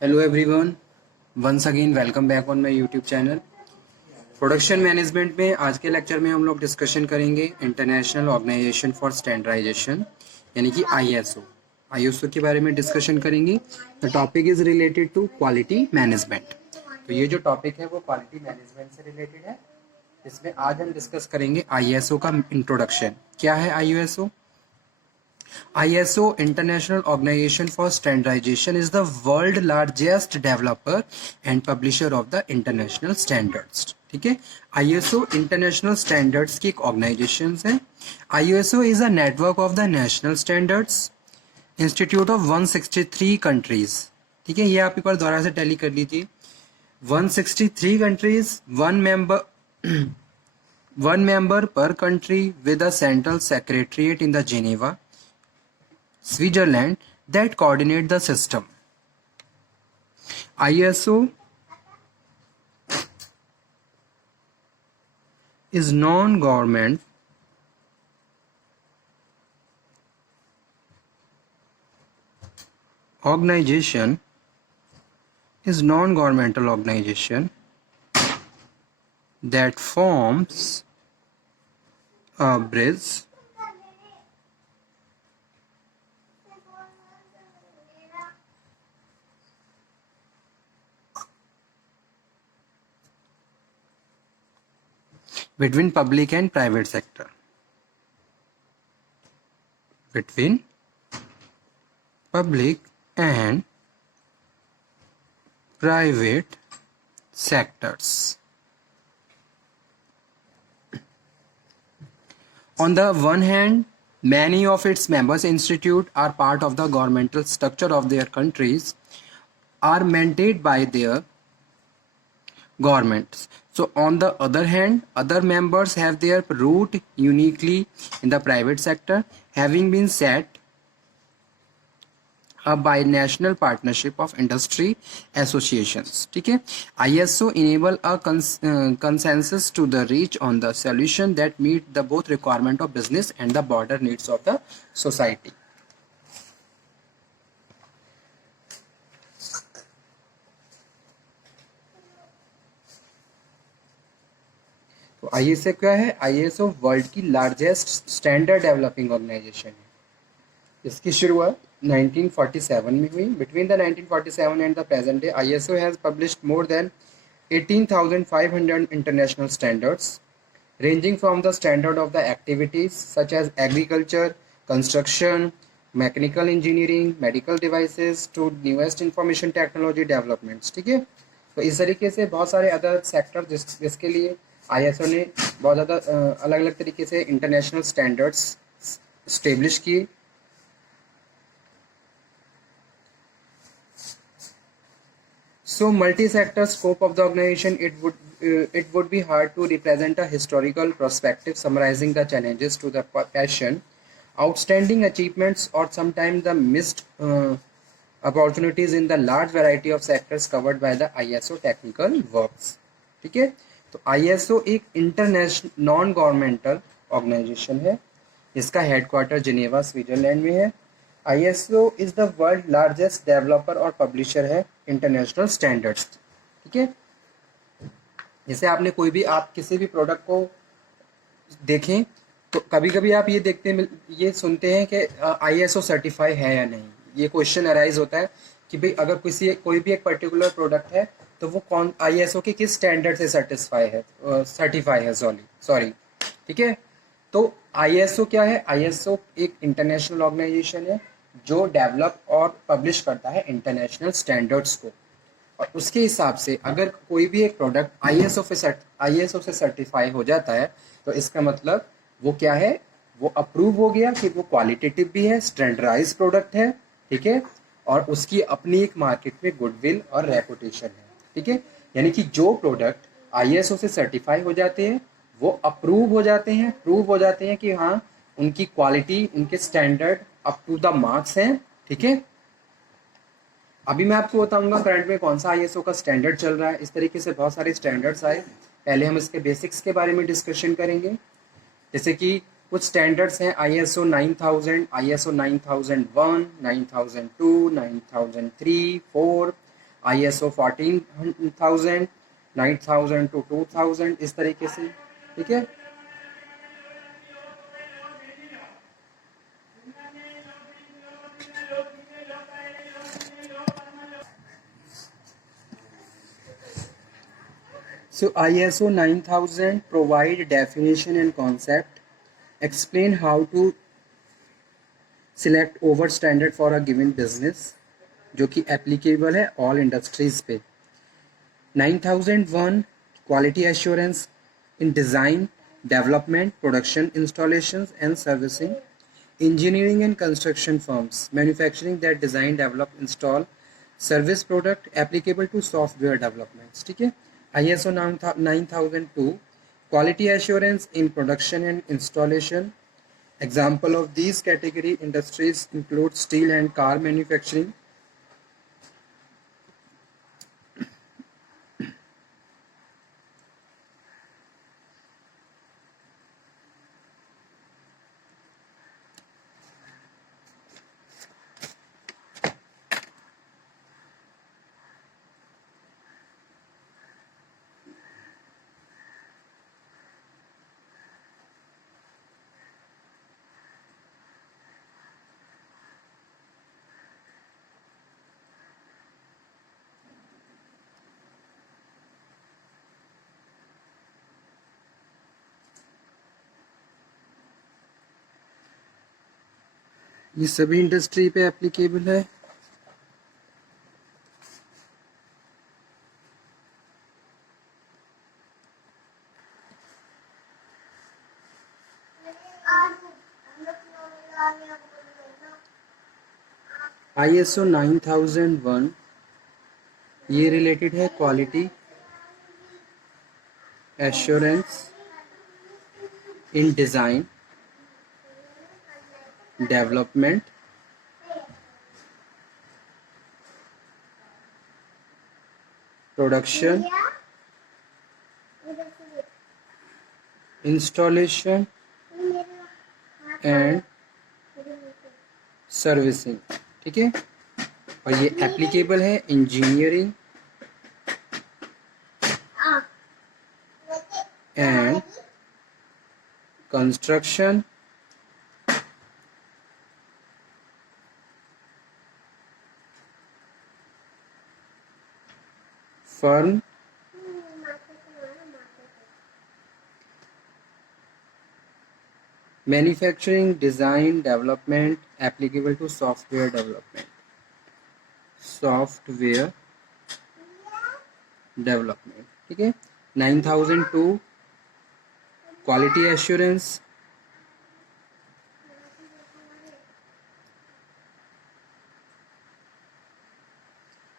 Hello everyone, once again welcome back on my YouTube channel. Production management में आज के lecture में हम लोग डिस्कशन करेंगे इंटरनेशनल ऑर्गेनाइजेशन फॉर स्टैंडर्डाइजेशन यानी कि आईएसओ के बारे में डिस्कशन करेंगे। The topic is related to quality management. तो ये जो टॉपिक है वो क्वालिटी मैनेजमेंट से रिलेटेड है। इसमें आज हम डिस्कस करेंगे आईएसओ का इंट्रोडक्शन। क्या है ISO? ISO International Organization for Standardization is the world largest developer and publisher of the international standards. ठीक है, ISO International Standards की एक ऑर्गेनाइजेशन है। ISO is a network of the national standards institute of 163 countries. ठीक है, ये आप एक बार दोबारा से टैली कर लीजिए। 163 countries, one member per country with a central secretariat in the Geneva, Switzerland, that coordinate the system. ISO is non-government organization that forms a bridge between public and private sector. Between public and private sectors. On the one hand, many of its members institute are part of the governmental structure of their countries, are mandated by their governments. So on the other hand, other members have their root uniquely in the private sector, having been set up by national partnership of industry associations. ठीक है, ISO enable a consensus to the reach on the solution that meet the both requirement of business and the broader needs of the society. तो ISO क्या है? ISO world की largest standard developing organisation है। इसकी शुरुआत 1947 में हुई। Between the 1947 and the present day ISO has published more than 18,500 international standards ranging from the standard of the activities such as agriculture, construction, mechanical engineering, medical devices to newest information technology developments. ठीक है, तो इस तरीके से बहुत सारे other sector जिसके लिए ISO ने बहुत ज़्यादा अलग अलग तरीके से इंटरनेशनल स्टैंडर्ड्स स्टेब्लिश किए। So multi-sector scope of the organization, it would be hard to represent a historical perspective summarizing the challenges to the passion, outstanding achievements, or sometimes the missed opportunities in the large variety of sectors covered by the ISO technical works. ठीक है, तो ISO एक international non governmental organisation है। इसका headquarter Geneva Switzerland में है। ISO is the world largest developer और publisher है इंटरनेशनल स्टैंडर्ड्स। ठीक है, जैसे आपने कोई भी आप किसी भी प्रोडक्ट को देखें तो कभी कभी आप ये ये सुनते हैं कि ISO सर्टिफाई है या नहीं। ये क्वेश्चन अराइज होता है कि भाई अगर कोई भी एक पर्टिकुलर प्रोडक्ट है तो वो कौन ISO के किस स्टैंडर्ड से सर्टिफाई है सॉरी। ठीक है, तो ISO क्या है? ISO एक इंटरनेशनल ऑर्गेनाइजेशन है जो डेवलप और पब्लिश करता है इंटरनेशनल स्टैंडर्ड्स को, और उसके हिसाब से अगर कोई भी एक प्रोडक्ट ISO से सर्टिफाई हो जाता है तो इसका मतलब वो क्या है? वो अप्रूव हो गया कि वो क्वालिटेटिव भी है, स्टैंडर्डाइज प्रोडक्ट है। ठीक है, और उसकी अपनी एक मार्केट में गुडविल और रेपुटेशन है। ठीक है, यानी कि जो प्रोडक्ट ISO से सर्टिफाई हो जाते हैं वो अप्रूव हो जाते हैं, प्रूव हो जाते हैं कि हाँ उनकी क्वालिटी, उनके standard up to the marks हैं। ठीक है, अभी मैं आपको बताऊंगा करंट में कौन सा ISO का स्टैंडर्ड चल रहा है। इस तरीके से बहुत सारे स्टैंडर्ड्स आए। पहले हम इसके बेसिक्स के बारे में डिस्कशन करेंगे। जैसे कि कुछ स्टैंडर्ड्स हैं ISO 9000, ISO 9001, 9002, 9003, 4, ISO 14000, 9000 to 2000, इस तरीके से, ठीक है। So ISO 9000 provide definition and concept, explain how to select over standard for a given business, जो कि applicable है all industries पे। 9001 quality assurance in design, development, production, installations and servicing, engineering and construction firms, manufacturing that design, develop, install, service product applicable to software developments, ठीक है। ISO 9002 quality assurance in production and installation. Example of these category industries include steel and car manufacturing. ये सभी industry पे applicable है। ISO 9001 ये related है quality assurance in design, development, production, installation and servicing, ठीक है। और ये एप्लीकेबल है engineering and construction, firm, manufacturing, design, development applicable to software development, software development, ठीक है। 9002 quality assurance,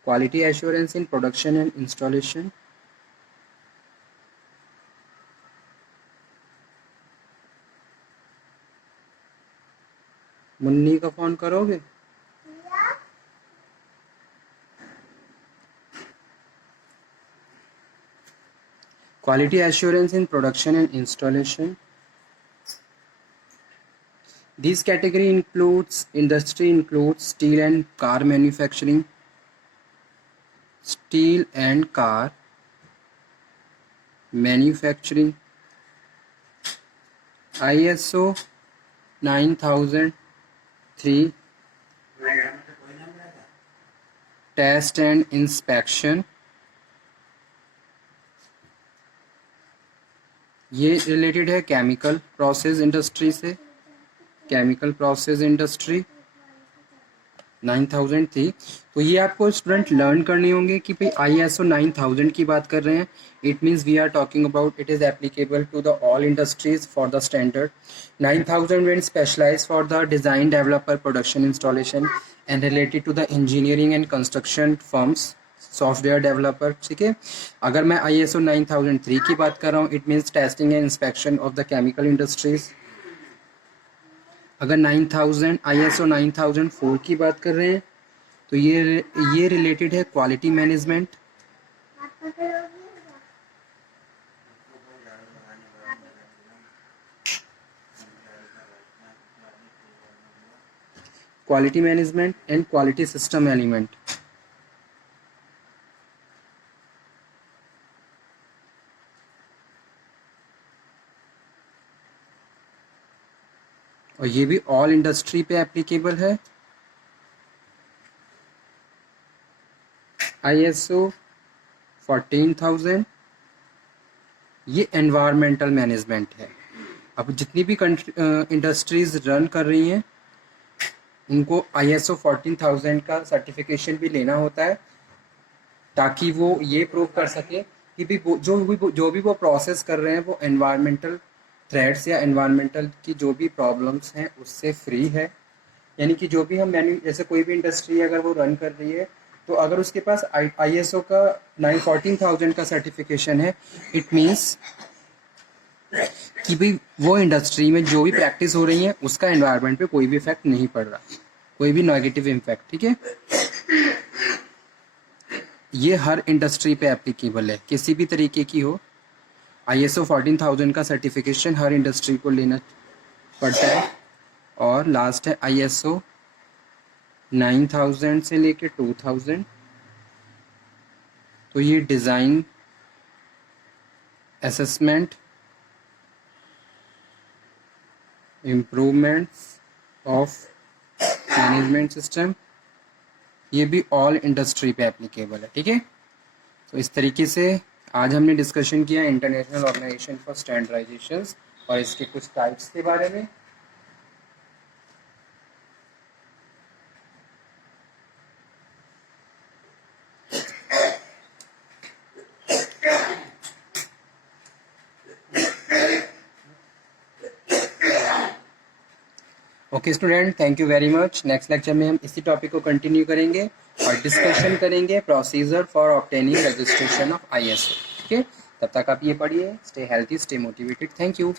quality assurance in production and installation, Munni का phone करोगे? Quality assurance in production and installation. These category includes industry includes steel and car manufacturing, steel and car manufacturing, ISO 9003 test and inspection, ये related है chemical process industry से, chemical process industry 9000 थी। तो ये आपको student learn करनी होंगे कि भाई ISO 9000 की बात कर रहे हैं, it means we are talking about it is applicable to the all industries for the standard 9000 when specialized for the design developer production installation and related to the engineering and construction firms software developer, ठीक है। अगर मैं ISO 9003 की बात कर रहा हूँ, it means testing and inspection of the chemical industries. अगर 9000 ISO 9004 की बात कर रहे हैं तो ये रिलेटेड है quality management, quality management and quality system element. और ये भी ऑल इंडस्ट्री पे एप्लीकेबल है। ISO 14000 ये एनवायरमेंटल मैनेजमेंट है। अब जितनी भी इंडस्ट्रीज रन कर रही हैं उनको ISO 14000 का सर्टिफिकेशन भी लेना होता है, ताकि वो ये प्रूव कर सके कि भी जो भी वो प्रोसेस कर रहे हैं वो एनवायरमेंटल थ्रेट्स या एनवायरमेंटल की जो भी प्रॉब्लम्स हैं उससे फ्री है। यानी कि जो भी हम जैसे कोई भी इंडस्ट्री अगर वो रन कर रही है तो अगर उसके पास ISO का 14000 का सर्टिफिकेशन है, इट मीन्स कि भाई वो इंडस्ट्री में जो भी प्रैक्टिस हो रही है उसका एनवायरनमेंट पे कोई भी इफेक्ट नहीं पड़ रहा, कोई भी नेगेटिव इम्पैक्ट। ठीक है, ये हर इंडस्ट्री पे एप्लीकेबल है, किसी भी तरीके की हो। ISO 14000 का सर्टिफिकेशन हर इंडस्ट्री को लेना पड़ता है। और लास्ट है ISO 9000 से लेके 2000। तो ये design, assessment, improvements of management system, ये भी ऑल इंडस्ट्री पे एप्लीकेबल है। ठीक है, तो इस तरीके से आज हमने डिस्कशन किया इंटरनेशनल ऑर्गेनाइजेशन फॉर स्टैंडर्डाइजेशन और इसके कुछ टाइप्स के बारे में। Okay student, thank you very much. Next lecture में हम इसी टॉपिक को कंटिन्यू करेंगे और डिस्कशन करेंगे procedure for obtaining registration of ISO। ठीक है, तब तक आप ये पढ़िए। Stay healthy, stay motivated. Thank you.